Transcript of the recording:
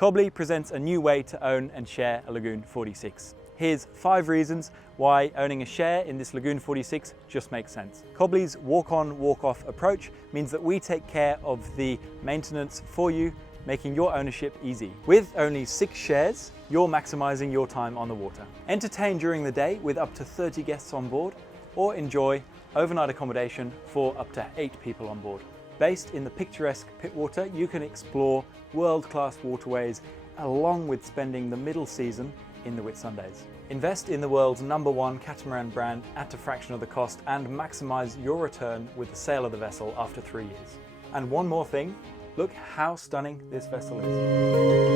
Cobli presents a new way to own and share a Lagoon 46. Here's 5 reasons why owning a share in this Lagoon 46 just makes sense. Cobli's walk-on, walk-off approach means that we take care of the maintenance for you, making your ownership easy. With only 6 shares, you're maximising your time on the water. Entertain during the day with up to 30 guests on board, or enjoy overnight accommodation for up to 8 people on board. Based in the picturesque Pittwater, you can explore world-class waterways along with spending the middle season in the Whitsundays. Invest in the world's #1 catamaran brand at a fraction of the cost and maximise your return with the sale of the vessel after 3 years. And one more thing, look how stunning this vessel is.